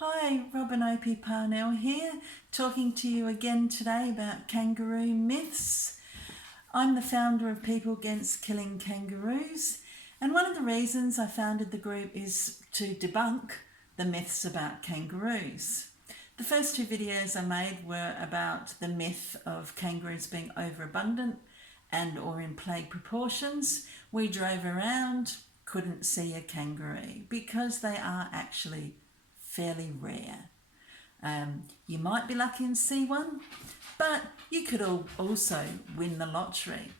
Hi, Robin Opie Parnell here, talking to you again today about kangaroo myths. I'm the founder of People Against Killing Kangaroos, and one of the reasons I founded the group is to debunk the myths about kangaroos. The first two videos I made were about the myth of kangaroos being overabundant and or in plague proportions. We drove around, couldn't see a kangaroo because they are actually fairly rare. You might be lucky and see one, but you could also win the lottery.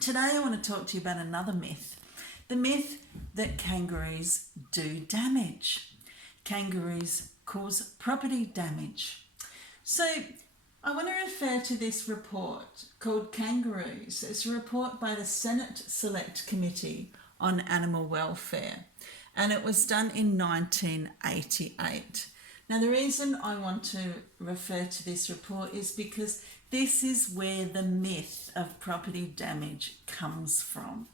Today I want to talk to you about another myth, the myth that kangaroos do damage. Kangaroos cause property damage. So I want to refer to this report called Kangaroos. It's a report by the Senate Select Committee on Animal Welfare, and it was done in 1988. Now, the reason I want to refer to this report is because this is where the myth of property damage comes from.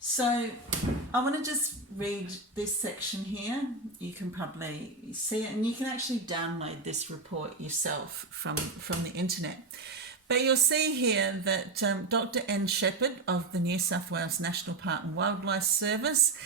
So I want to just read this section here. You can probably see it, and you can actually download this report yourself from the internet. But you'll see here that Dr. N. Shepherd of the New South Wales National Park and Wildlife Service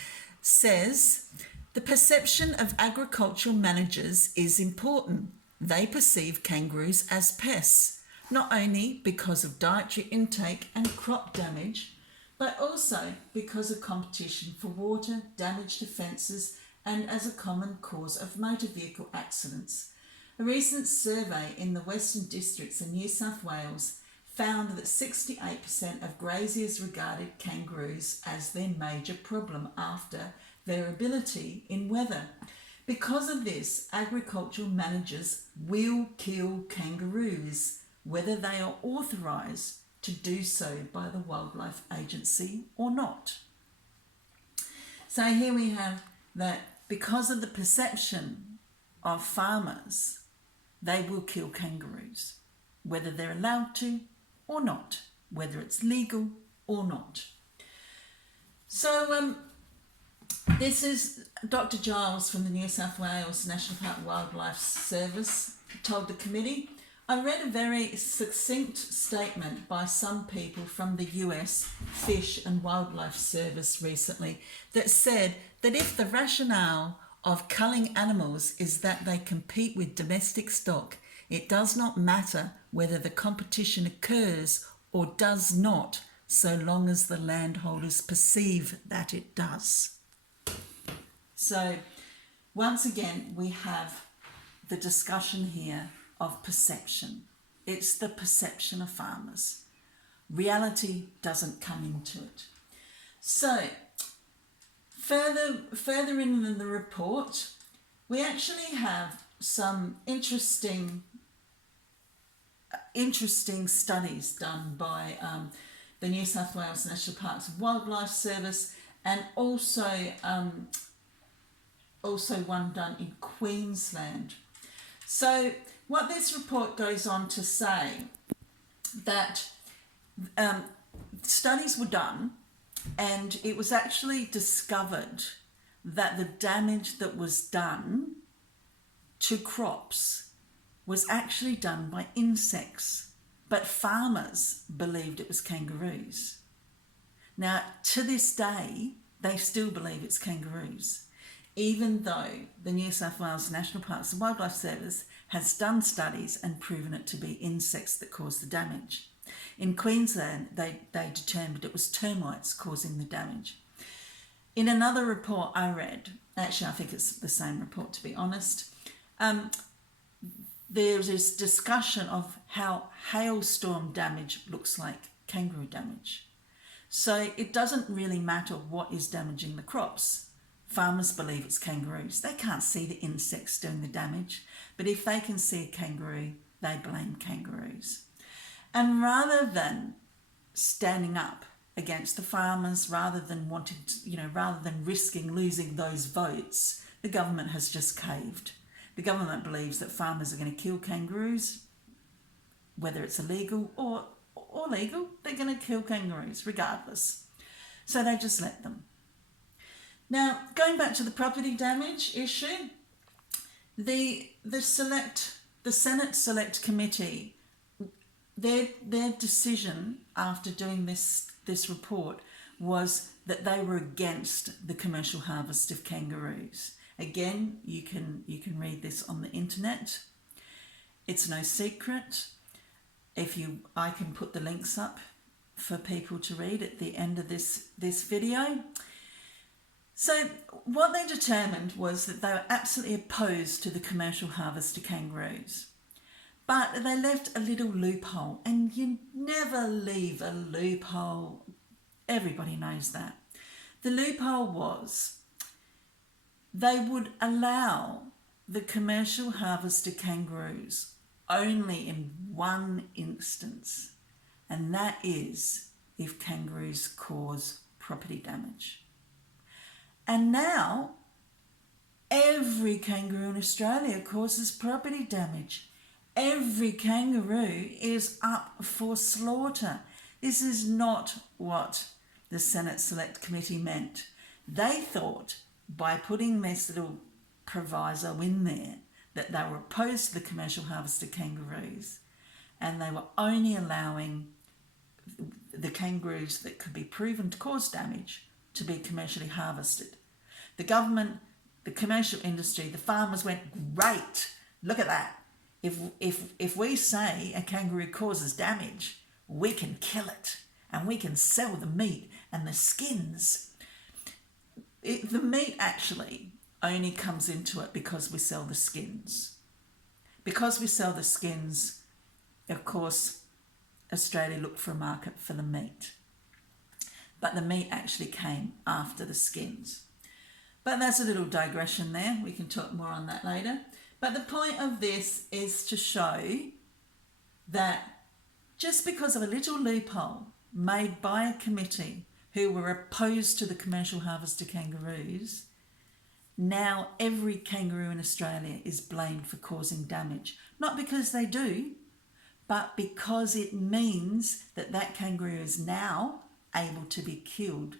says, the perception of agricultural managers is important. They perceive kangaroos as pests, not only because of dietary intake and crop damage, but also because of competition for water, damage to fences, and as a common cause of motor vehicle accidents. A recent survey in the Western Districts in New South Wales found that 68% of graziers regarded kangaroos as their major problem after variability in weather. Because of this, agricultural managers will kill kangaroos, whether they are authorised to do so by the Wildlife Agency or not. So here we have that because of the perception of farmers, they will kill kangaroos, whether they're allowed to or not, whether it's legal or not. So this is Dr. Giles from the New South Wales National Park Wildlife Service told the committee. I read a very succinct statement by some people from the US Fish and Wildlife Service recently that said that if the rationale of culling animals is that they compete with domestic stock, it does not matter whether the competition occurs or does not, so long as the landholders perceive that it does. So once again, we have the discussion here of perception. It's the perception of farmers. Reality doesn't come into it. So further in the report, we actually have some interesting studies done by the New South Wales National Parks and Wildlife Service, and also one done in Queensland. So what this report goes on to say, that studies were done, and it was actually discovered that the damage that was done to crops was actually done by insects, but farmers believed it was kangaroos. Now, to this day, they still believe it's kangaroos, even though the New South Wales National Parks and Wildlife Service has done studies and proven it to be insects that cause the damage. In Queensland, they determined it was termites causing the damage. In another report I read, actually I think it's the same report to be honest, there's this discussion of how hailstorm damage looks like kangaroo damage. So it doesn't really matter what is damaging the crops. Farmers believe it's kangaroos. They can't see the insects doing the damage, but if they can see a kangaroo, they blame kangaroos. And rather than standing up against the farmers, rather than risking losing those votes, the government has just caved. The government believes that farmers are going to kill kangaroos, whether it's illegal or legal, they're going to kill kangaroos regardless. So they just let them. Now, going back to the property damage issue, The Senate Select Committee, their decision after doing this report was that they were against the commercial harvest of kangaroos. Again, you can read this on the internet. It's no secret. I can put the links up for people to read at the end of this video. So what they determined was that they were absolutely opposed to the commercial harvest of kangaroos. But they left a little loophole, and you never leave a loophole. Everybody knows that. The loophole was they would allow the commercial harvest of kangaroos only in one instance, and that is if kangaroos cause property damage. And now every kangaroo in Australia causes property damage. Every kangaroo is up for slaughter. This is not what the Senate Select Committee meant. They thought by putting this little proviso in there that they were opposed to the commercial harvest of kangaroos, and they were only allowing the kangaroos that could be proven to cause damage to be commercially harvested. The government, the commercial industry, the farmers went, great, look at that. If we say a kangaroo causes damage, we can kill it and we can sell the meat and the skins. The meat actually only comes into it because we sell the skins. Because we sell the skins, of course, Australia looked for a market for the meat. But the meat actually came after the skins. But that's a little digression there. We can talk more on that later. But the point of this is to show that just because of a little loophole made by a committee who were opposed to the commercial harvest of kangaroos, now every kangaroo in Australia is blamed for causing damage. Not because they do, but because it means that that kangaroo is now able to be killed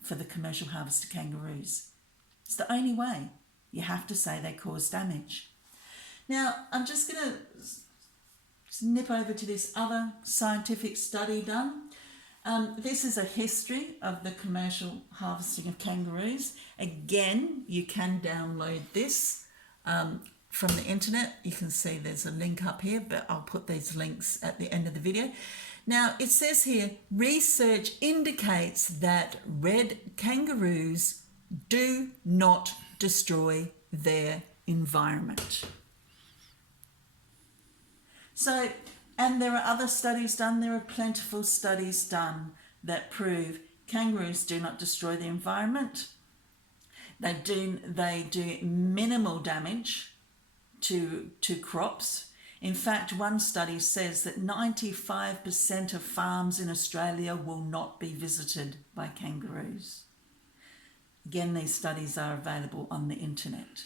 for the commercial harvest of kangaroos. It's the only way. You have to say they cause damage. Now, I'm just going to nip over to this other scientific study done. This is a history of the commercial harvesting of kangaroos. Again, you can download this from the internet. You can see there's a link up here, but I'll put these links at the end of the video. Now, it says here, research indicates that red kangaroos do not destroy their environment. So, and there are other studies done, there are plentiful studies done that prove kangaroos do not destroy the environment. They do minimal damage to crops. In fact, one study says that 95% of farms in Australia will not be visited by kangaroos. Again, these studies are available on the internet.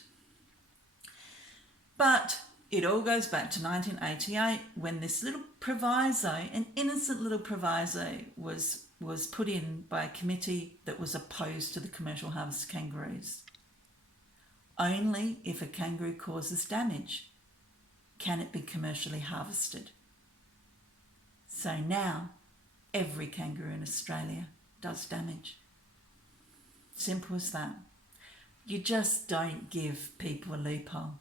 But it all goes back to 1988 when this little proviso, an innocent little proviso, was put in by a committee that was opposed to the commercial harvest of kangaroos. Only if a kangaroo causes damage can it be commercially harvested. So now every kangaroo in Australia does damage. Simple as that. You just don't give people a loophole.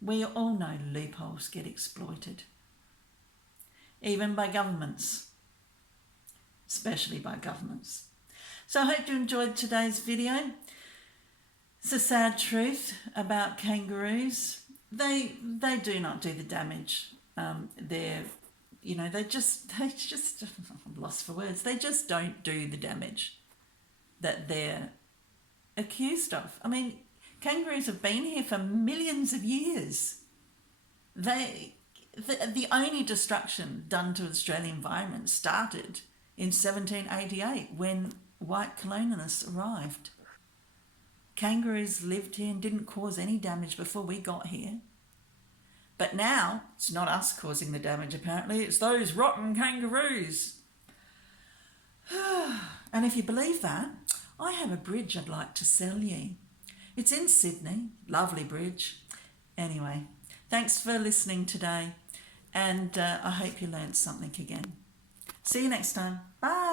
We all know loopholes get exploited, even by governments, especially by governments. So I hope you enjoyed today's video. It's a sad truth about kangaroos. They do not do the damage. They just I'm lost for words. They just don't do the damage that they're accused of. I mean, kangaroos have been here for millions of years. The only destruction done to the Australian environment started in 1788 when white colonialists arrived. Kangaroos lived here and didn't cause any damage before we got here. But now, it's not us causing the damage apparently, it's those rotten kangaroos. And if you believe that, I have a bridge I'd like to sell you. It's in Sydney, lovely bridge. Anyway, thanks for listening today, and I hope you learned something again. See you next time. Bye.